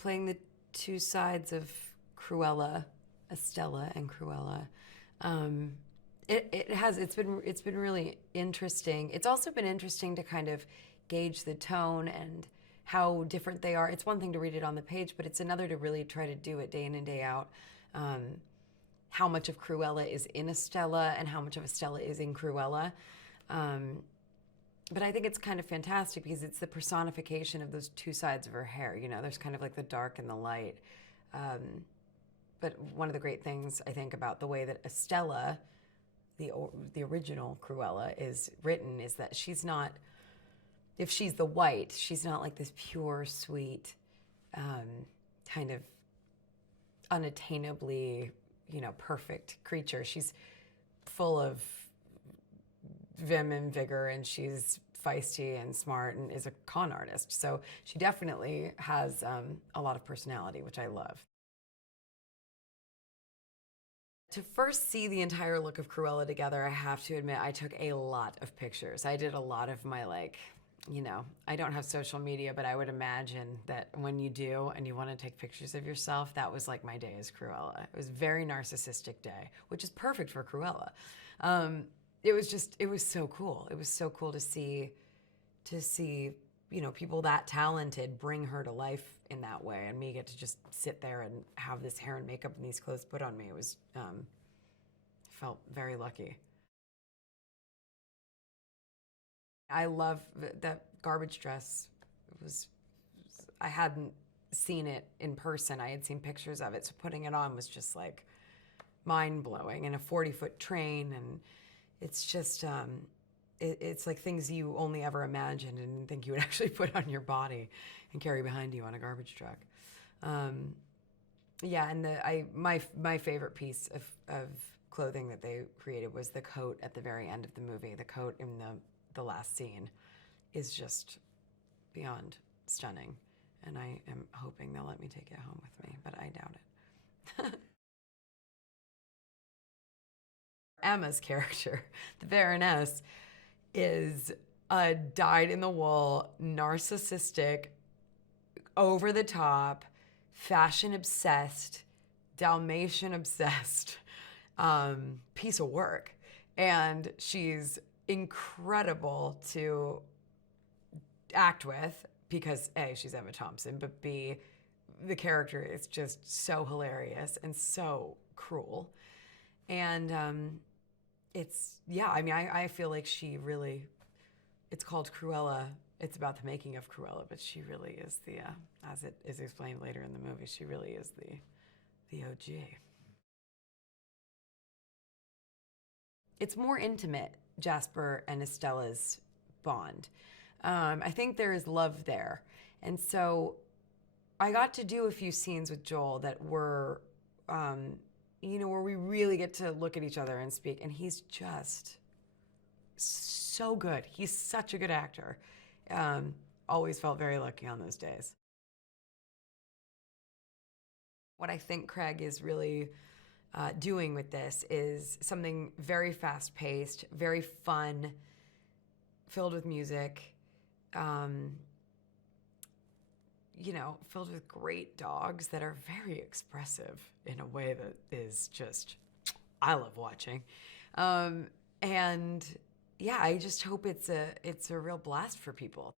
playing the two sides of Cruella, Estella and Cruella. Um, it's been really interesting. It's also been interesting to kind of gauge the tone and how different they are. It's one thing to read it on the page, but it's another to really try to do it day in and day out. How much of Cruella is in Estella and how much of Estella is in Cruella. Um, but I think it's kind of fantastic because it's the personification of those two sides of her hair. You know, there's kind of like the dark and the light. But one of the great things I think about the way that Estella, the original Cruella, is written is that she's not, if she's the white, she's not like this pure, sweet, kind of unattainably, perfect creature. She's full of vim and vigor, and she's feisty and smart and is a con artist. So she definitely has a lot of personality, which I love. To first see the entire look of Cruella together, I have to admit I took a lot of pictures. I did a lot of my I don't have social media, but I would imagine that when you do and you want to take pictures of yourself, that was like my day as Cruella. It was a very narcissistic day, which is perfect for Cruella. It was so cool. It was so cool to see, people that talented bring her to life in that way, and me get to just sit there and have this hair and makeup and these clothes put on me. It was, felt very lucky. I love that garbage dress. I hadn't seen it in person. I had seen pictures of it, so putting it on was just like mind blowing. And a 40-foot train, and it's just, it's like things you only ever imagined and didn't think you would actually put on your body and carry behind you on a garbage truck. Yeah, and my favorite piece of clothing that they created was the coat at the very end of the movie. The coat in the last scene is just beyond stunning, and I am hoping they'll let me take it home with me, but I doubt it. Emma's character, the Baroness, is a dyed-in-the-wool, narcissistic, over-the-top, fashion-obsessed, Dalmatian-obsessed piece of work. And she's incredible to act with because A, she's Emma Thompson, but B, the character is just so hilarious and so cruel. And I feel like she really, it's called Cruella. It's about the making of Cruella, but she really is as it is explained later in the movie, she really is the OG. It's more intimate, Jasper and Estella's bond. I think there is love there. And so I got to do a few scenes with Joel that were, where we really get to look at each other and speak. And he's just so good. He's such a good actor. Always felt very lucky on those days. What I think Craig is really doing with this is something very fast-paced, very fun, filled with music, filled with great dogs that are very expressive in a way that is just, I love watching. And yeah, I just hope it's a real blast for people.